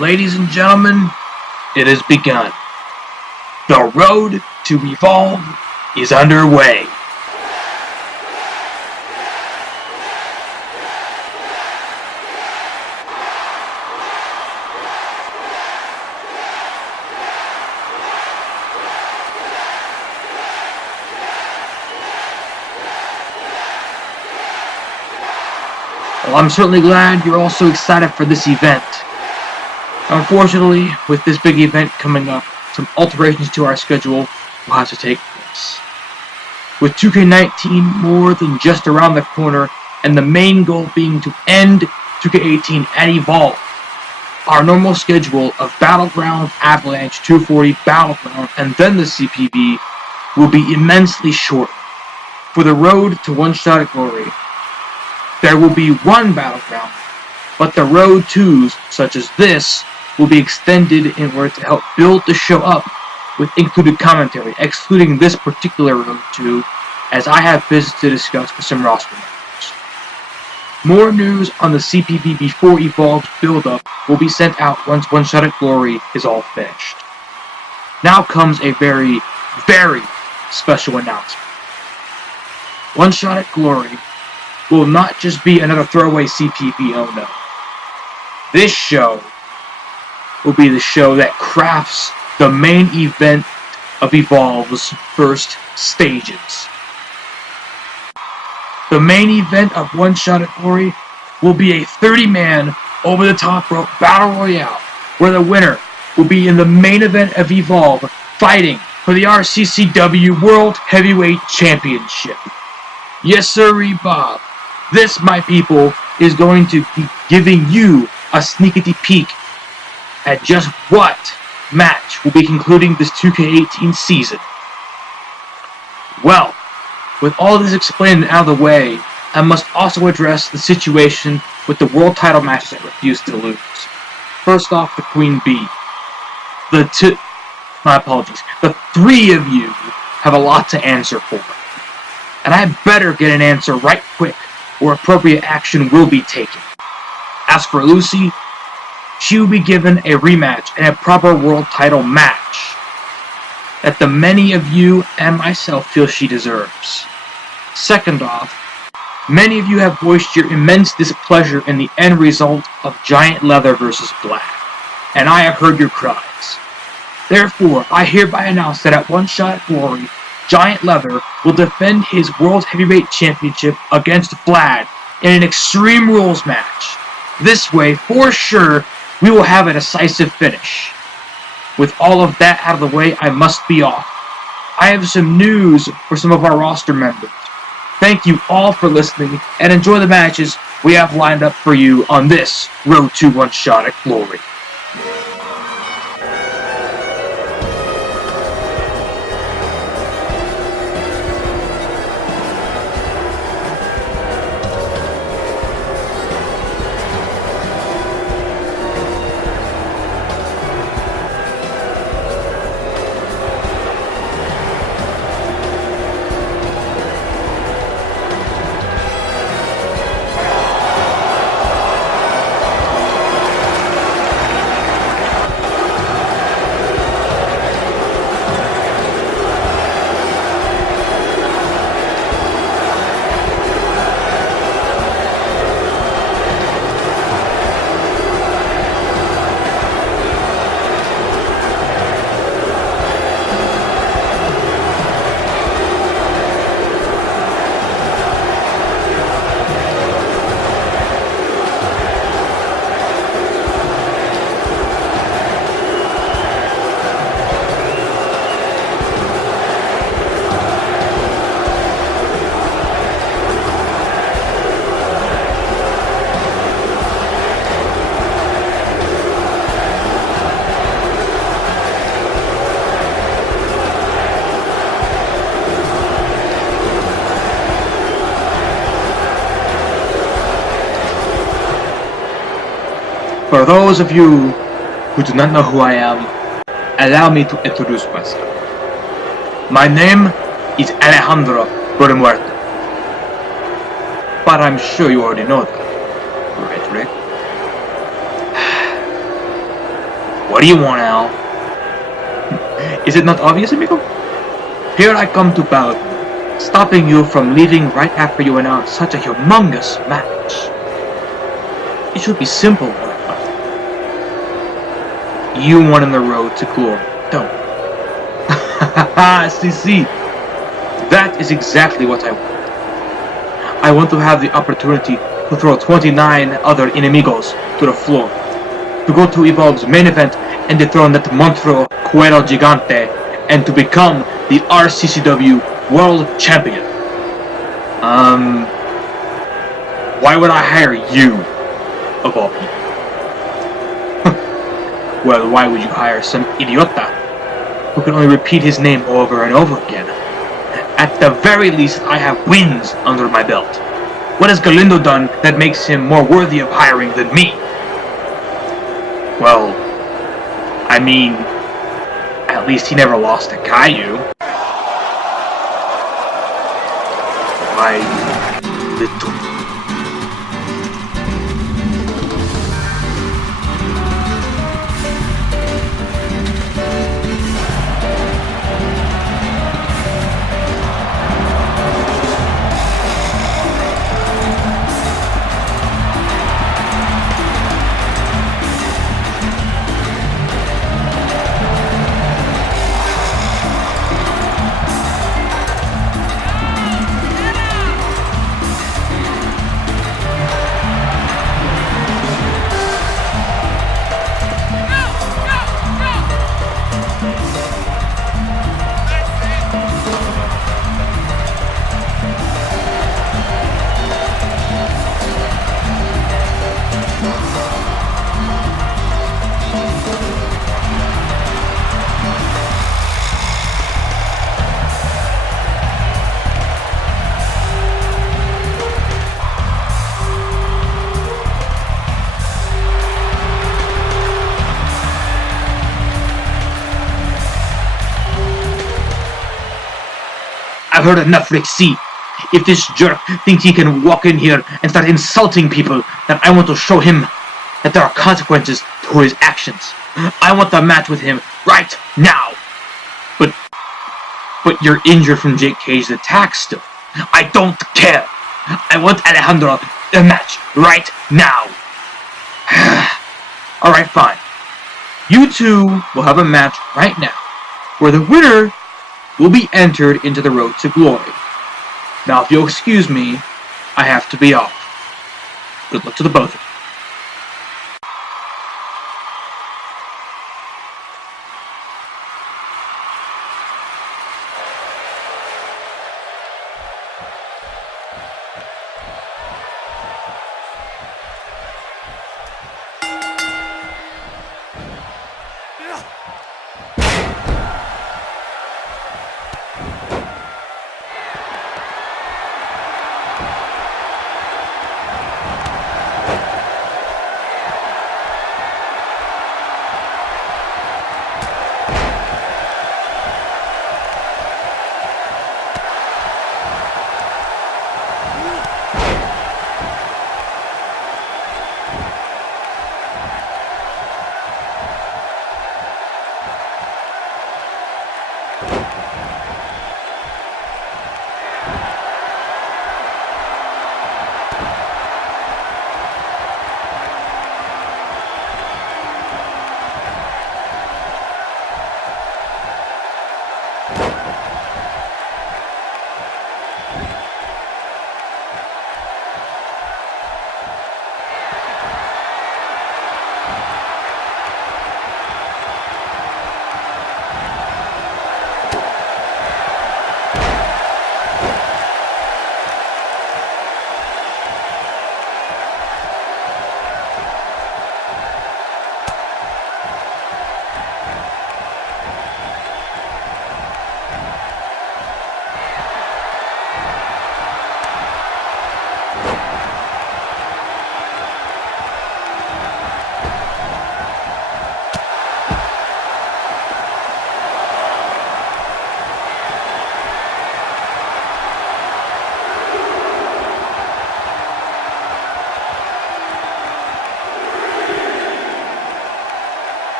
Ladies and gentlemen, it has begun. The road to Evolve is underway. Well, I'm certainly glad you're all so excited for this event. Unfortunately, with this big event coming up, some alterations to our schedule will have to take place. With 2K19 more than just around the corner, and the main goal being to end 2K18 at Evolve, our normal schedule of Battleground, Avalanche, 240, Battleground, and then the CPV will be immensely short. For the road to One Shot at Glory, there will be one Battleground, but the road twos, such as this, will be extended in order to help build the show up with included commentary, excluding this particular road 2, as I have business to discuss with some roster members. More news on the CPV before Evolve's build-up will be sent out once One Shot at Glory is all finished. Now comes a very, very special announcement. One Shot at Glory will not just be another throwaway CPV, oh no. This show will be the show that crafts the main event of Evolve's first stages. The main event of One Shot at Glory will be a 30-man over-the-top rope battle royale, where the winner will be in the main event of Evolve, fighting for the RCCW World Heavyweight Championship. Yes, sirree, Bob. This, my people, is going to be giving you a sneakity peek at just what match will be concluding this 2K18 season. Well, with all this explained and out of the way, I must also address the situation with the world title matches I refuse to lose. First off, the Queen Bee. The three of you have a lot to answer for. And I better get an answer right quick, or appropriate action will be taken. As for Lucy, she will be given a rematch and a proper world title match that the many of you and myself feel she deserves. Second off, many of you have voiced your immense displeasure in the end result of Giant Leather versus Black, and I have heard your cries. Therefore, I hereby announce that at One Shot at Glory, Giant Leather will defend his World Heavyweight Championship against Vlad in an Extreme Rules match. This way, for sure, we will have a decisive finish. With all of that out of the way, I must be off. I have some news for some of our roster members. Thank you all for listening, and enjoy the matches we have lined up for you on this Road to One Shot at Glory. For those of you who do not know who I am, allow me to introduce myself. My name is Alejandro Bermuerto. But I'm sure you already know that. Right, Rick? What do you want, Al? Is it not obvious, amigo? Here I come to battle, stopping you from leaving right after you announce such a humongous match. It should be simple, what I thought. You won on the road to glory, don't you? See, that is exactly what I want. I want to have the opportunity to throw 29 other enemigos to the floor, to go to Evolve's main event and dethrone that monstruo Cuero Gigante, and to become the RCCW World Champion. Why would I hire you, of all people? Well, why would you hire some idiota who can only repeat his name over and over again? At the very least, I have wins under my belt. What has Galindo done that makes him more worthy of hiring than me? Well, I mean, at least he never lost to Caillou. My little... I've heard enough, Rick C. If this jerk thinks he can walk in here and start insulting people, then I want to show him that there are consequences to his actions. I want the match with him right now. But you're injured from Jake Cage's attack still. I don't care. I want Alejandro a match right now. Alright, fine. You two will have a match right now, where the winner will be entered into the road to glory. Now, if you'll excuse me, I have to be off. Good luck to the both of you.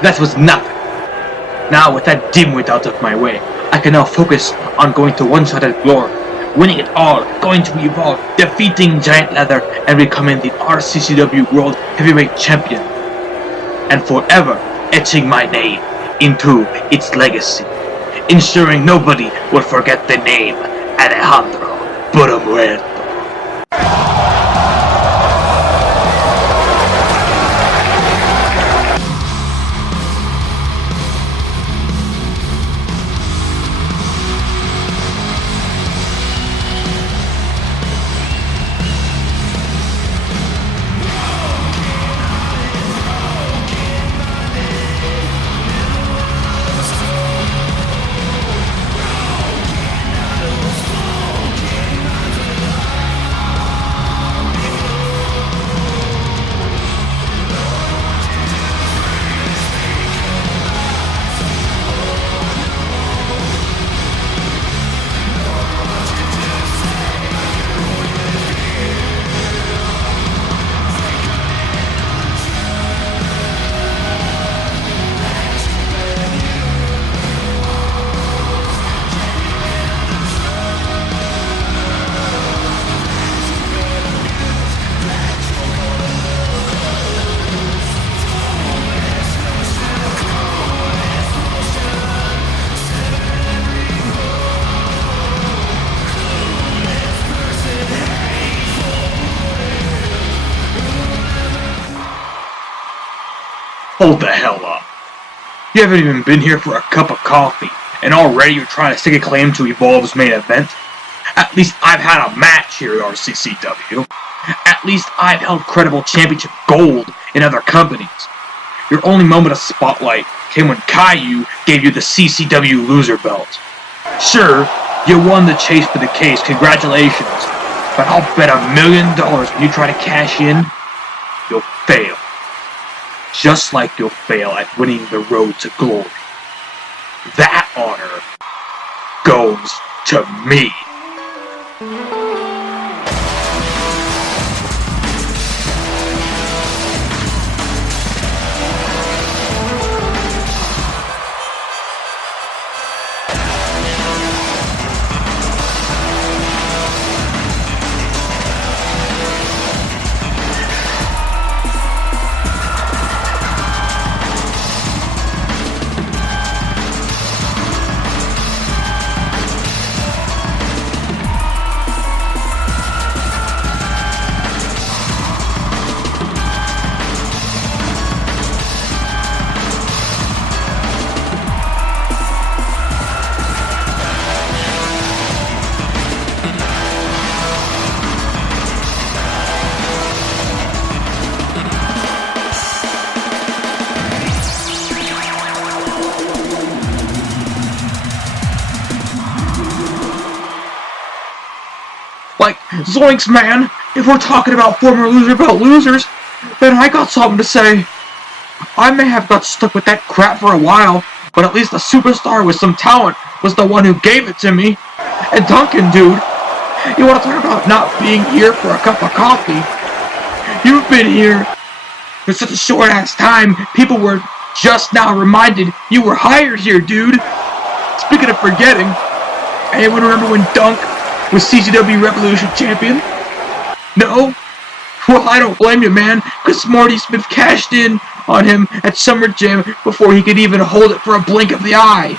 That was nothing. Now, with that dimwit out of my way, I can now focus on going to One Shot at glory, winning it all, going to Evolve, defeating Giant Leather, and becoming the RCCW World Heavyweight Champion, and forever etching my name into its legacy, ensuring nobody will forget the name Alejandro Buramuerto. Hold the hell up. You haven't even been here for a cup of coffee, and already you're trying to stake a claim to Evolve's main event? At least I've had a match here at RCCW. At least I've held credible championship gold in other companies. Your only moment of spotlight came when Caillou gave you the CCW loser belt. Sure, you won the chase for the case, congratulations, but I'll bet $1 million when you try to cash in, you'll fail. Just like you'll fail at winning the road to glory. That honor goes to me. Like, zoinks, man! If we're talking about former loser belt losers, then I got something to say. I may have got stuck with that crap for a while, but at least a superstar with some talent was the one who gave it to me. And Duncan, dude, you want to talk about not being here for a cup of coffee? You've been here for such a short-ass time, people were just now reminded you were hired here, dude. Speaking of forgetting, anyone remember when Dunk was CCW Revolution Champion? No? Well, I don't blame you, man, because Marty Smith cashed in on him at Summer Jam before he could even hold it for a blink of the eye.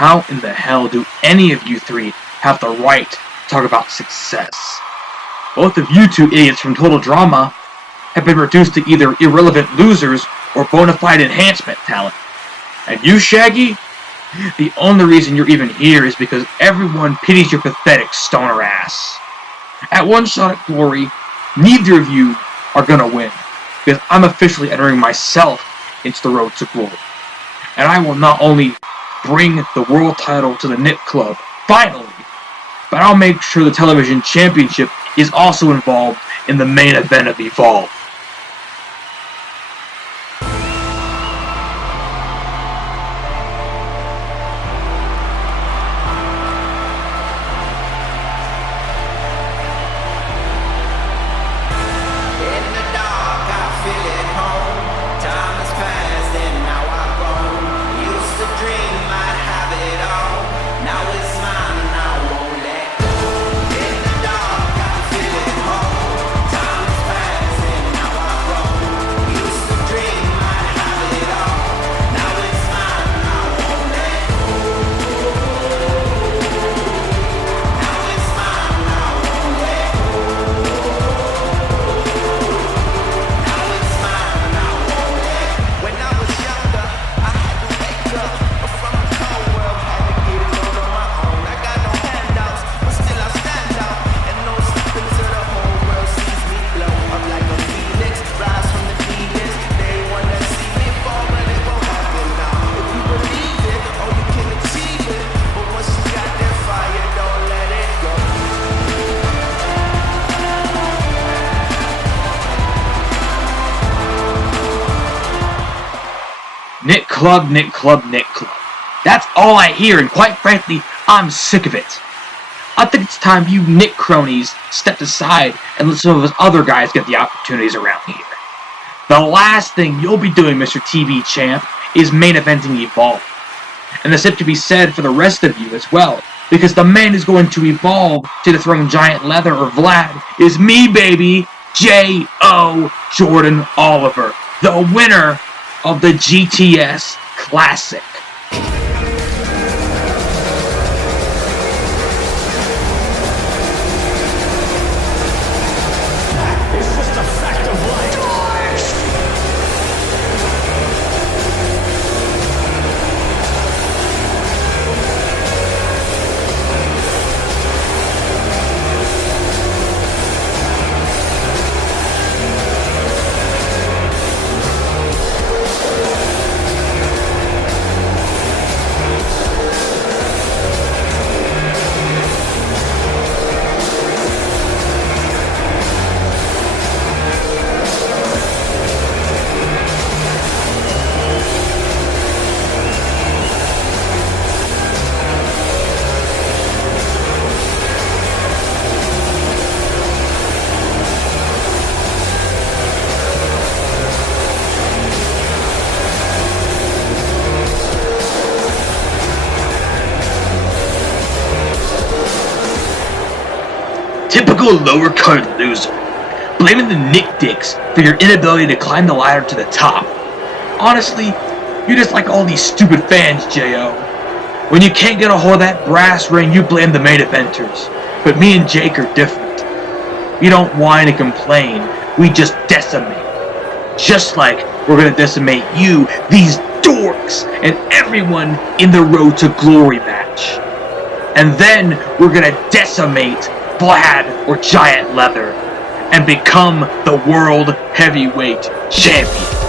How in the hell do any of you three have the right to talk about success? Both of you two idiots from Total Drama have been reduced to either irrelevant losers or bona fide enhancement talent. And you, Shaggy? The only reason you're even here is because everyone pities your pathetic stoner ass. At One Shot at Glory, neither of you are gonna win, because I'm officially entering myself into the road to glory. And I will not only bring the world title to the Knit Club, finally, but I'll make sure the television championship is also involved in the main event of Evolve. Knit Club, Knit Club, Knit Club. That's all I hear, and quite frankly, I'm sick of it. I think it's time you knit cronies stepped aside and let some of us other guys get the opportunities around here. The last thing you'll be doing, Mr. TV Champ, is main eventing Evolve. And the same can be said for the rest of you as well, because the man who's going to evolve to dethrone Giant Leather or Vlad is me, baby, J.O. Jordan Oliver, the winner of the GTS Classic. Typical lower card loser, blaming the Nick Dicks for your inability to climb the ladder to the top. Honestly, you're just like all these stupid fans, J.O. When you can't get a hold of that brass ring, you blame the main eventers. But me and Jake are different. We don't whine and complain, we just decimate. Just like we're gonna decimate you, these dorks, and everyone in the Road to Glory match. And then we're gonna decimate Vlad or Giant Leather and become the World Heavyweight Champion.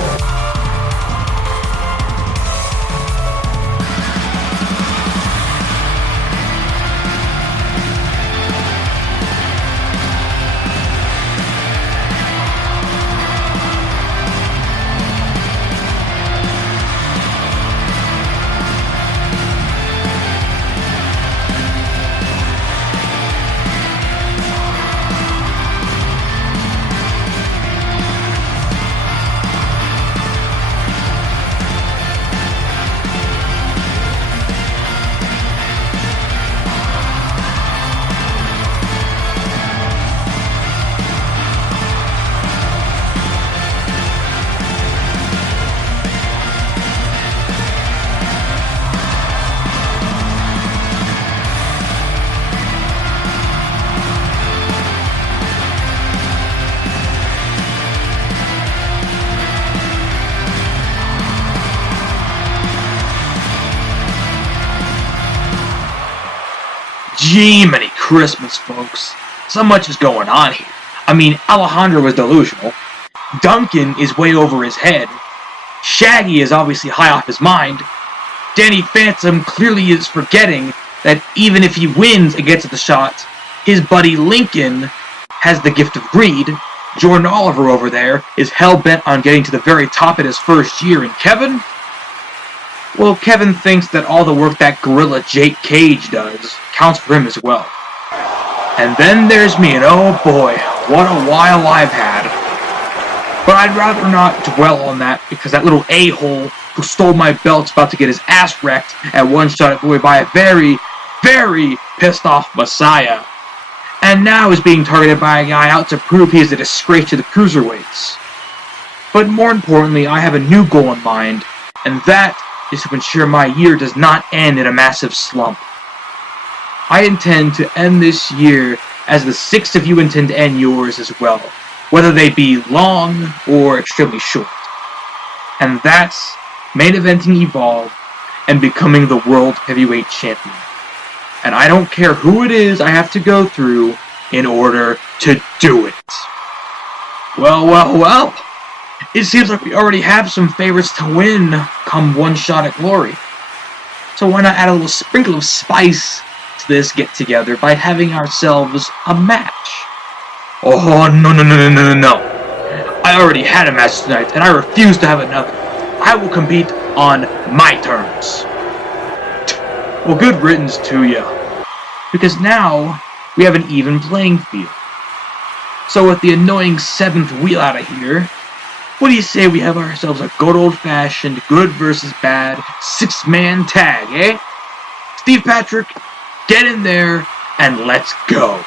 Jiminy Christmas, folks. So much is going on here. I mean, Alejandro was delusional. Duncan is way over his head. Shaggy is obviously high off his mind. Danny Phantom clearly is forgetting that even if he wins against the shot, his buddy Lincoln has the gift of greed. Jordan Oliver over there is hell-bent on getting to the very top in his first year, and Kevin? Well, Kevin thinks that all the work that gorilla Jake Cage does counts for him as well. And then there's me, and oh boy, what a while I've had. But I'd rather not dwell on that, because that little a-hole who stole my belt's about to get his ass wrecked at One Shot by a very, very pissed off Messiah. And now is being targeted by a guy out to prove he is a disgrace to the cruiserweights. But more importantly, I have a new goal in mind, and that is to ensure my year does not end in a massive slump. I intend to end this year as the 6 of you intend to end yours as well, whether they be long or extremely short. And that's main eventing Evolve and becoming the World Heavyweight Champion. And I don't care who it is I have to go through in order to do it. Well. It seems like we already have some favorites to win come One Shot at Glory. So why not add a little sprinkle of spice to this get-together by having ourselves a match? Oh, no. I already had a match tonight, and I refuse to have another. I will compete on my terms. Well, good riddance to ya. Because now, we have an even playing field. So with the annoying 7th wheel out of here, what do you say we have ourselves a good old-fashioned good versus bad 6-man tag, eh? Steve Patrick, get in there and let's go.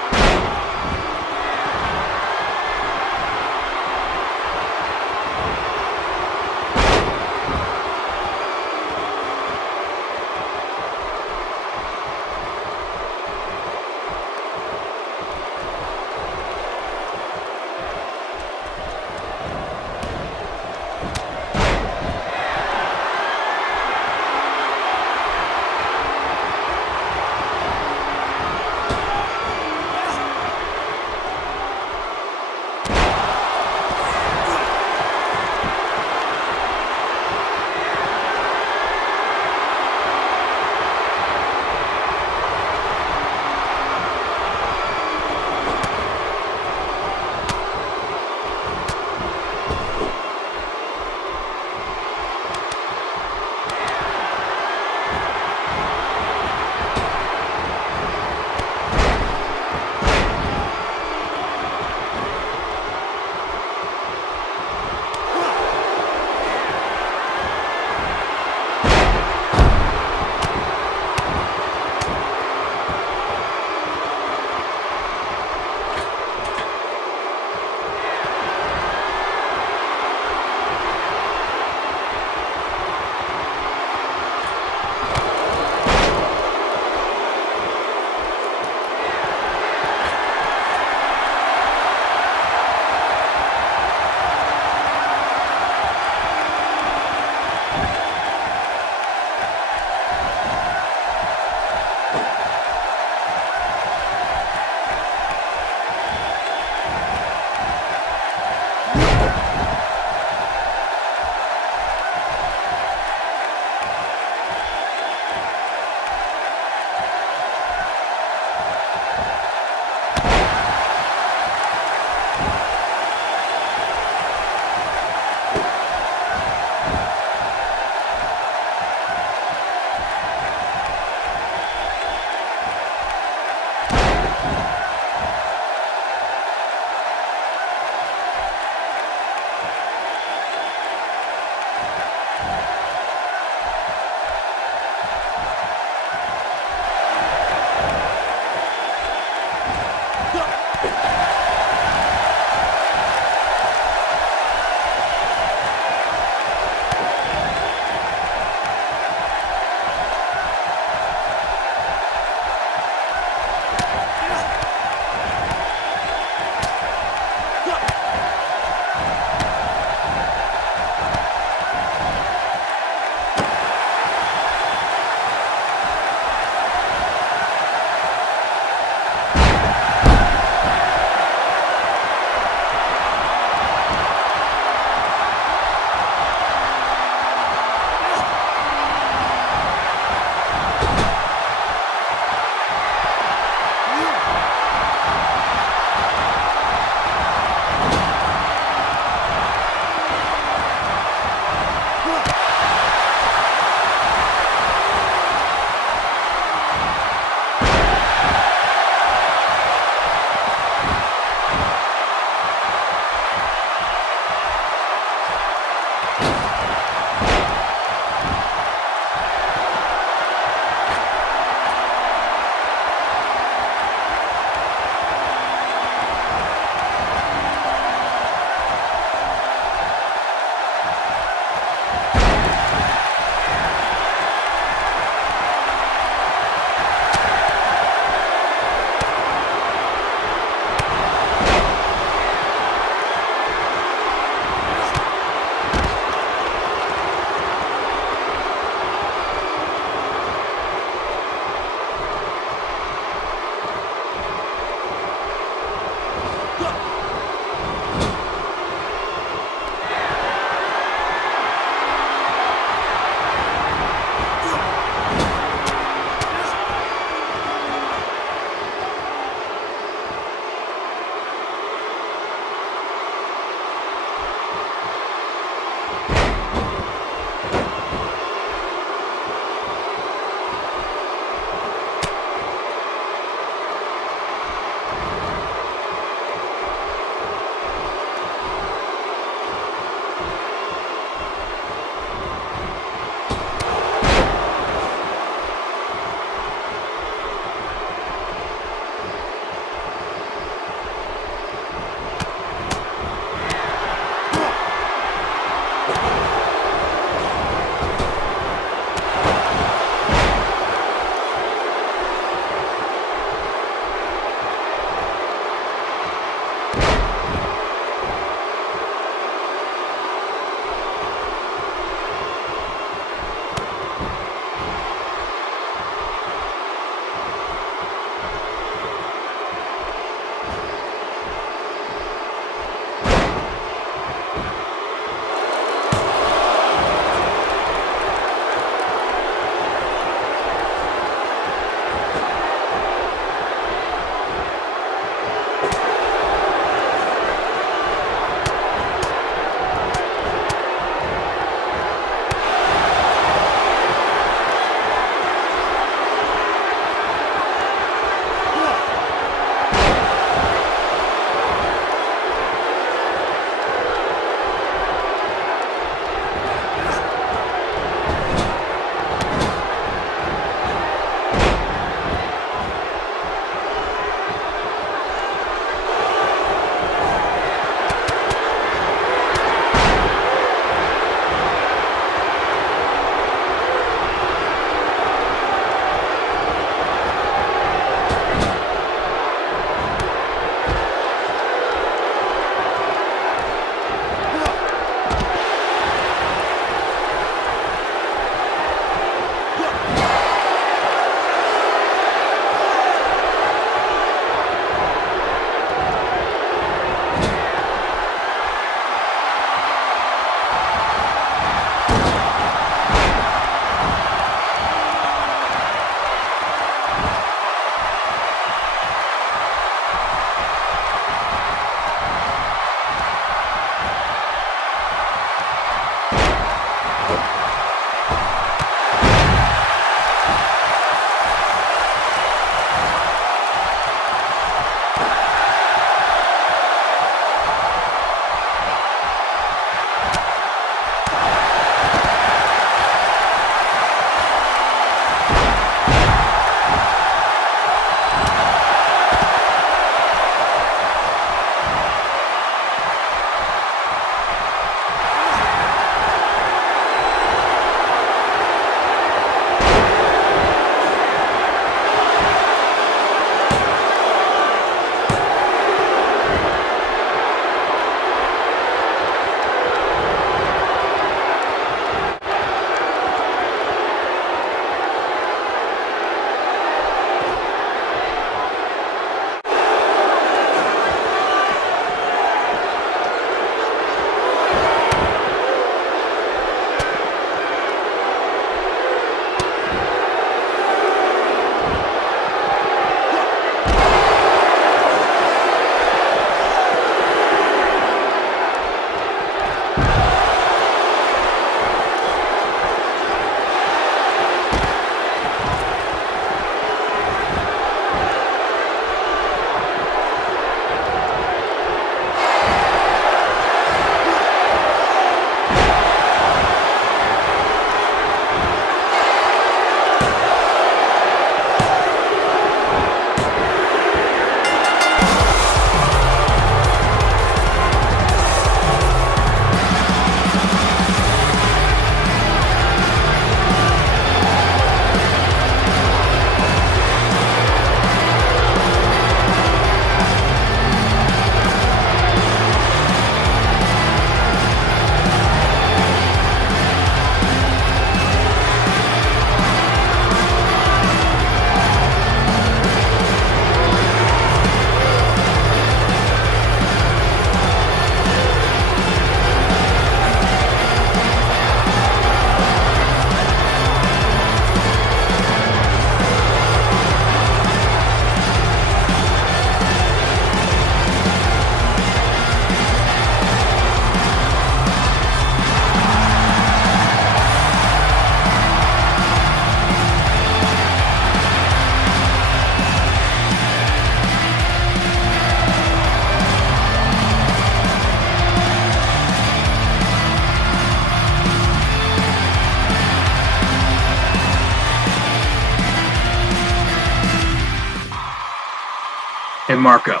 Hey Marco,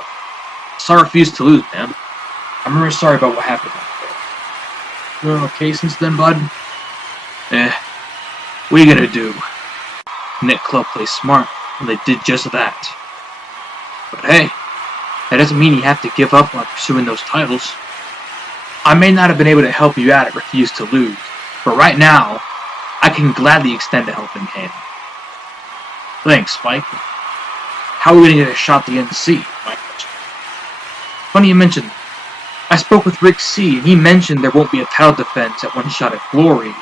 so I refuse to lose, man. I'm really sorry about what happened out there. You okay since then, bud? What are you gonna do? Nick Club plays smart, and they did just that. But hey, that doesn't mean you have to give up on pursuing those titles. I may not have been able to help you out at Refuse to Lose, but right now, I can gladly extend a helping hand. Thanks, Mike. How are we going to get a shot at the NC? My question. Funny you mentioned that. I spoke with Rick C, and he mentioned there won't be a title defense at One Shot at Glory,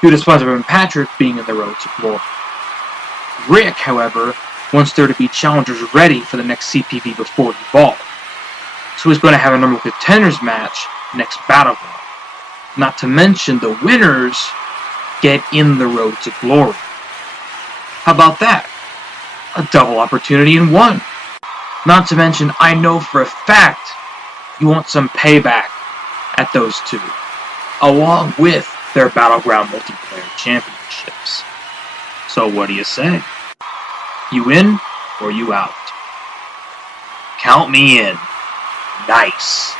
due to Spencer and Patrick being in the road to glory. Rick, however, wants there to be challengers ready for the next CPV before Evolve. So he's going to have a number of contenders match next Battleground. Not to mention the winners get in the road to glory. How about that? A double opportunity in one. Not to mention, I know for a fact you want some payback at those two, along with their Battleground multiplayer championships. So what do you say? You in or you out? Count me in. Nice.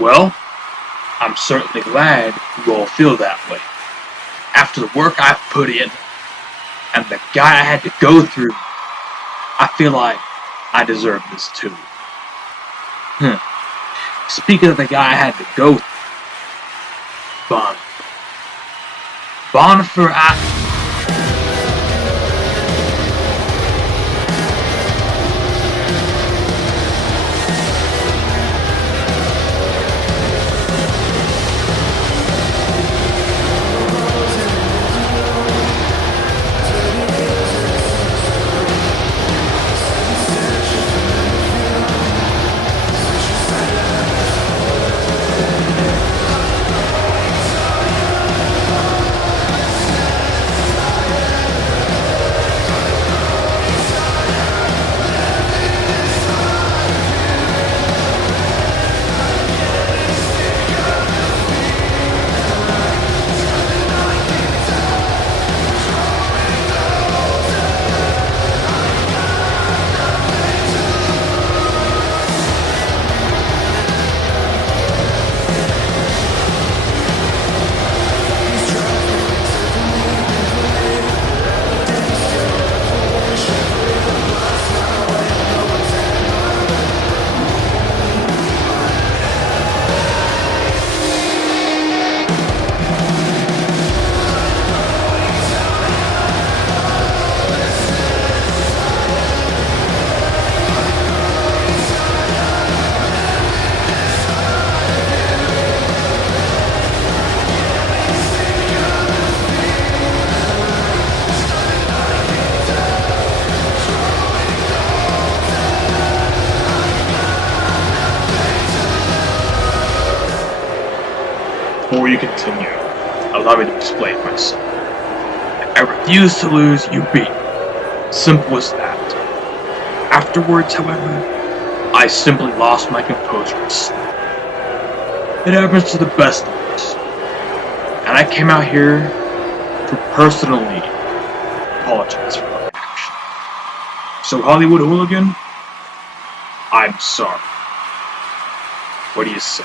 Well, I'm certainly glad you all feel that way. After the work I've put in, and the guy I had to go through, I feel like I deserve this too. Speaking of the guy I had to go through, Bonifer, before you continue, allow me to explain myself. I refuse to lose, you beat. Simple as that. Afterwards, however, I simply lost my composure and sleep. It happens to the best of us. And I came out here to personally apologize for my action. So Hollywood Hooligan, I'm sorry. What do you say?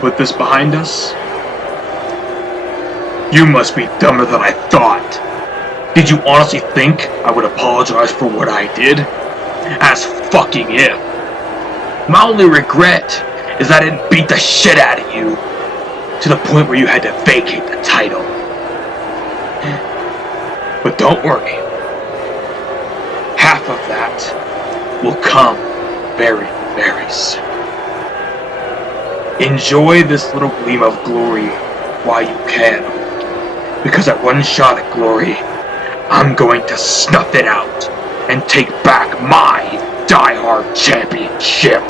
Put this behind us? You must be dumber than I thought. Did you honestly think I would apologize for what I did? As fucking if. My only regret is I didn't beat the shit out of you to the point where you had to vacate the title. But don't worry. Half of that will come very, very soon. Enjoy this little gleam of glory while you can, because at one shot at glory, I'm going to snuff it out and take back my Die-Hard Championship.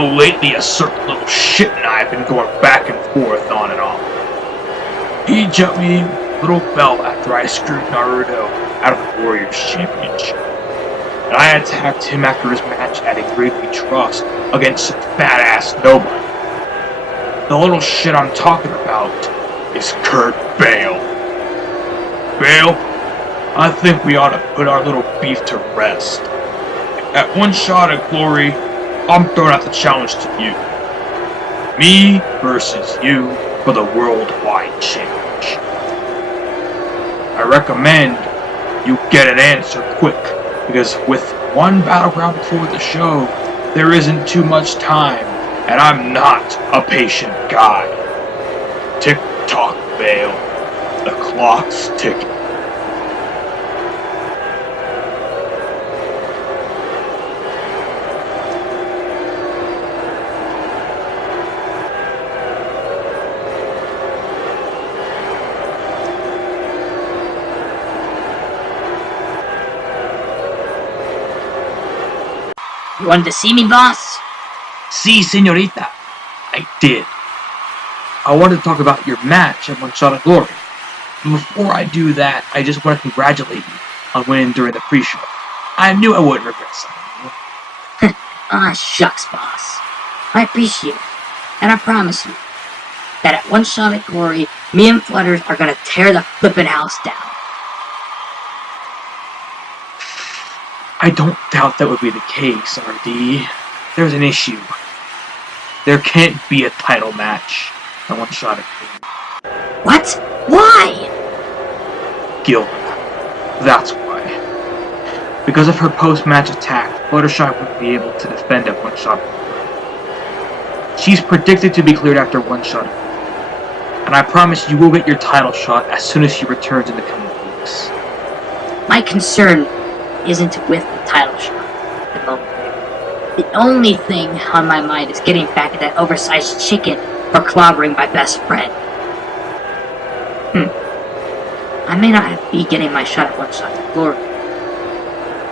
know, lately a certain little shit and I have been going back and forth on and off. He jumped me a little belt after I screwed Naruto out of the Warriors Championship. And I attacked him after his match at a Great We Trust against some fat-ass nobody. The little shit I'm talking about is Kurt Bale. Bale, I think we ought to put our little beef to rest. At One Shot at Glory, I'm throwing out the challenge to you. Me versus you for the worldwide challenge. I recommend you get an answer quick, because with one battleground before the show, there isn't too much time, and I'm not a patient guy. Tick-tock, Bale. The clock's ticking. You wanted to see me, boss? Si, señorita. I did. I wanted to talk about your match at One Shot at Glory. But before I do that, I just want to congratulate you on winning during the pre-show. I knew I wouldn't regret signing you. Ah, shucks, boss. I appreciate it. And I promise you that at One Shot at Glory, me and Flutters are gonna tear the flippin' house down. I don't doubt that would be the case, RD. There's an issue. There can't be a title match at One Shot at Glory. What? Why? Gilda. That's why. Because of her post-match attack, Fluttershy wouldn't be able to defend at One Shot at Glory. She's predicted to be cleared after One Shot at Glory. And I promise you will get your title shot as soon as she returns in the coming weeks. My concern isn't with the title shot at the moment. The only thing on my mind is getting back at that oversized chicken for clobbering my best friend. I may not be getting my shot at One Shot at Glory,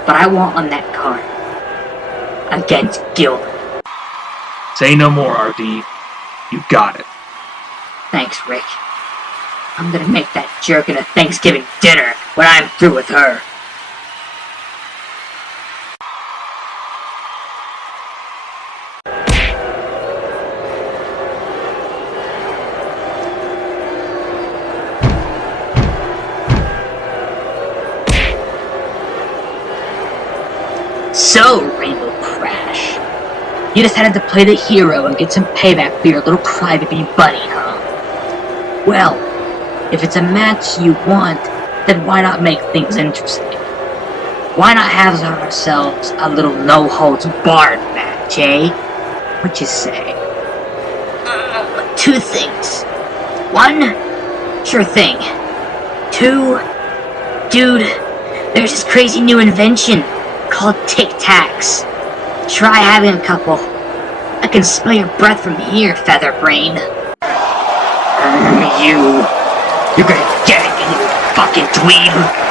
but I want on that card against Gilda. Say no more, RD. You got it. Thanks, Rick. I'm gonna make that jerk in a Thanksgiving dinner when I'm through with her. So, Rainbow Crash, you decided to play the hero and get some payback for your little crybaby buddy, huh? Well, if it's a match you want, then why not make things interesting? Why not have ourselves a little no-holds-barred match, eh? What you say? Two things. One, sure thing. Two, dude, there's this crazy new invention called Tic Tacs. Try having a couple. I can smell your breath from here, Featherbrain. You're gonna get it, you little fucking dweeb.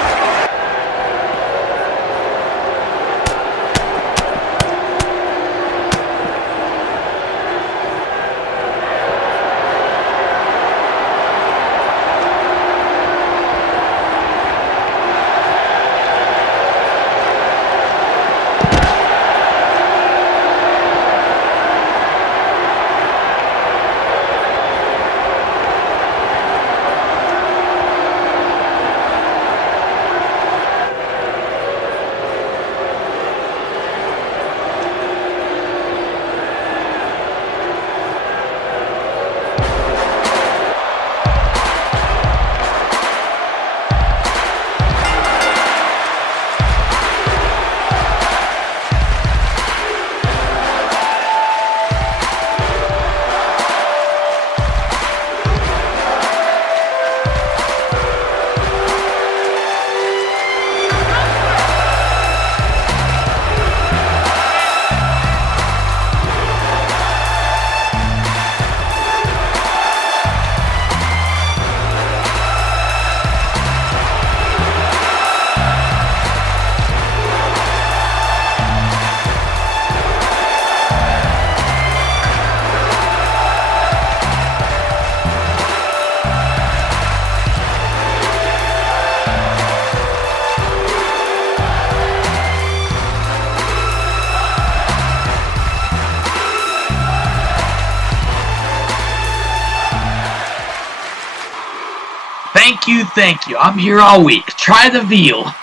you. I'm here all week. Try the veal.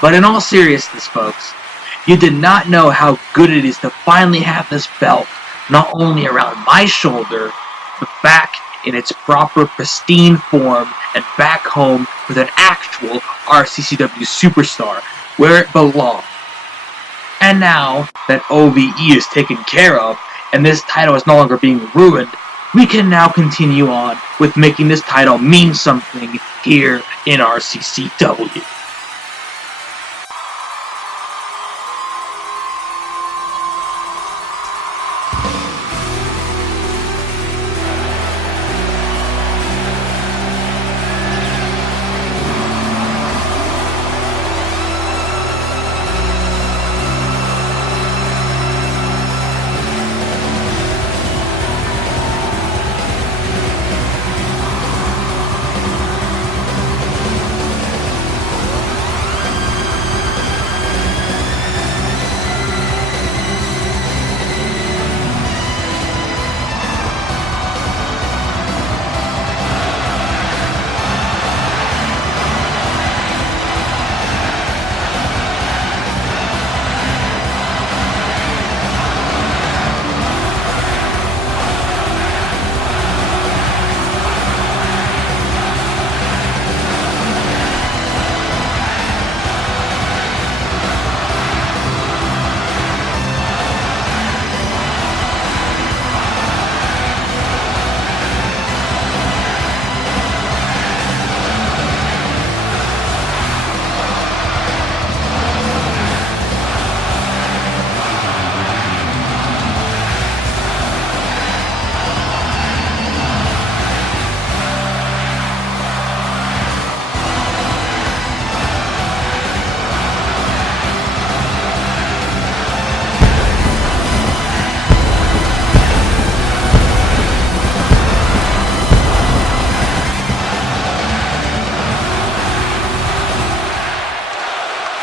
But in all seriousness, folks, you did not know how good it is to finally have this belt not only around my shoulder, but back in its proper, pristine form and back home with an actual RCCW superstar where it belongs. And now that OVE is taken care of and this title is no longer being ruined, we can now continue on with making this title mean something here in RCCW.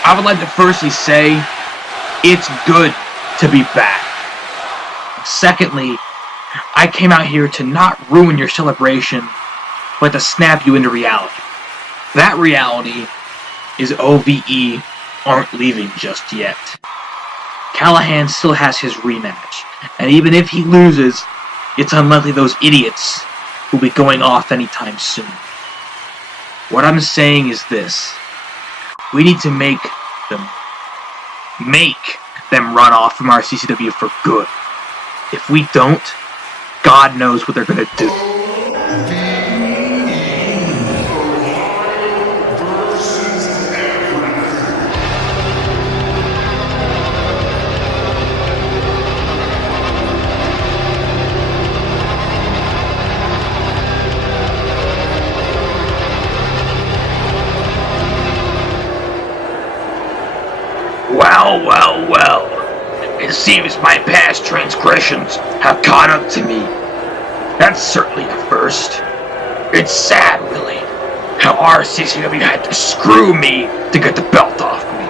I would like to firstly say, it's good to be back. Secondly, I came out here to not ruin your celebration, but to snap you into reality. That reality is OVE aren't leaving just yet. Callahan still has his rematch, and even if he loses, it's unlikely those idiots will be going off anytime soon. What I'm saying is this. We need to make them run off from RCCW for good. If we don't, God knows what they're gonna do. Well. It seems my past transgressions have caught up to me. That's certainly a first. It's sad, really, how RCCW had to screw me to get the belt off me.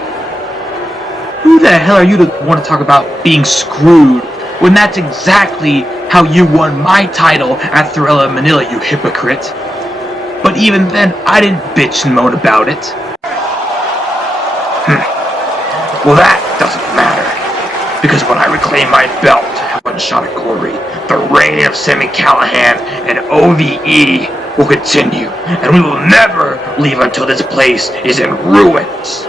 Who the hell are you to want to talk about being screwed when that's exactly how you won my title at Thrilla Manila, you hypocrite? But even then, I didn't bitch and moan about it. Well, that doesn't matter, because when I reclaim my belt at One Shot of Glory, the reign of Sami Callahan and OVE will continue, and we will never leave until this place is in ruins.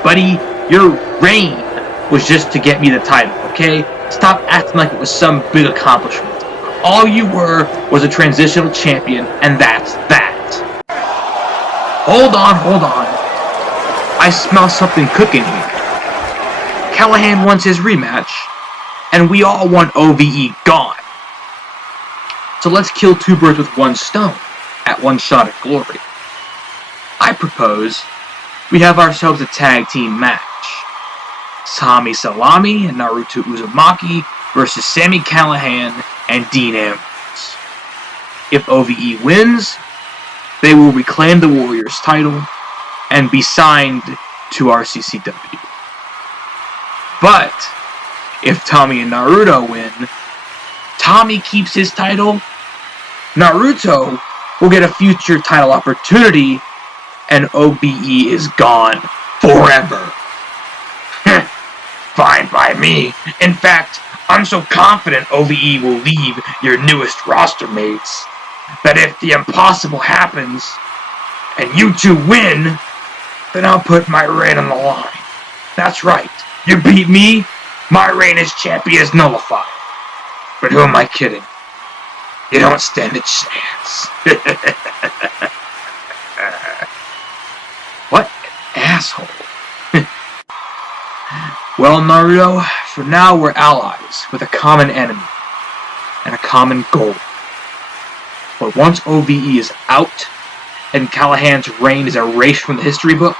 Buddy, your reign was just to get me the title, okay? Stop acting like it was some big accomplishment. All you were was a transitional champion, and that's that. Hold on. I smell something cooking here. Callahan wants his rematch, and we all want OVE gone. So let's kill two birds with one stone at One Shot at Glory. I propose we have ourselves a tag team match. Salami and Naruto Uzumaki versus Sami Callahan and Dean Ambrose. If OVE wins, they will reclaim the Warriors title and be signed to RCCW. But if Tommy and Naruto win, Tommy keeps his title, Naruto will get a future title opportunity, and OBE is gone forever. Fine by me. In fact, I'm so confident OBE will leave your newest roster mates that if the impossible happens and you two win, then I'll put my reign on the line. That's right. You beat me, my reign as champion is nullified. But who am I kidding? You don't stand a chance. What an asshole. Well, Naruto, for now we're allies with a common enemy and a common goal. But once OVE is out and Callahan's reign is erased from the history book,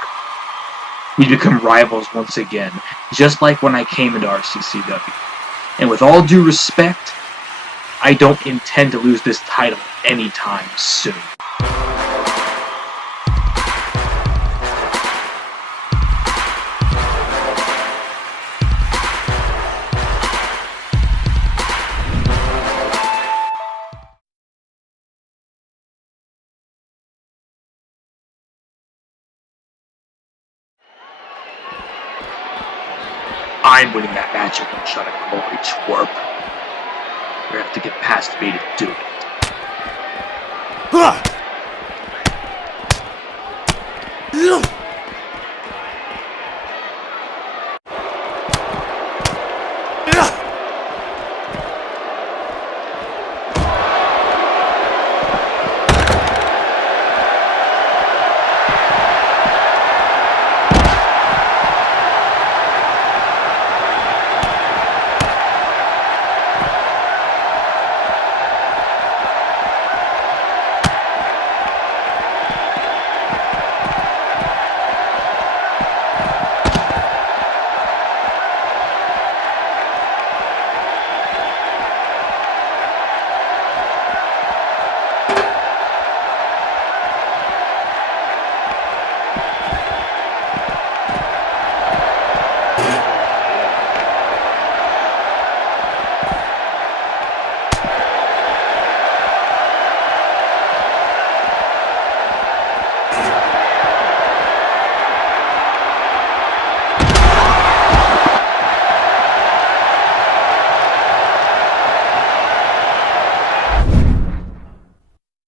we become rivals once again, just like when I came into RCCW. And with all due respect, I don't intend to lose this title anytime soon. I'm winning that match at One Shot at Glory, twerp. You have to get past me to do it.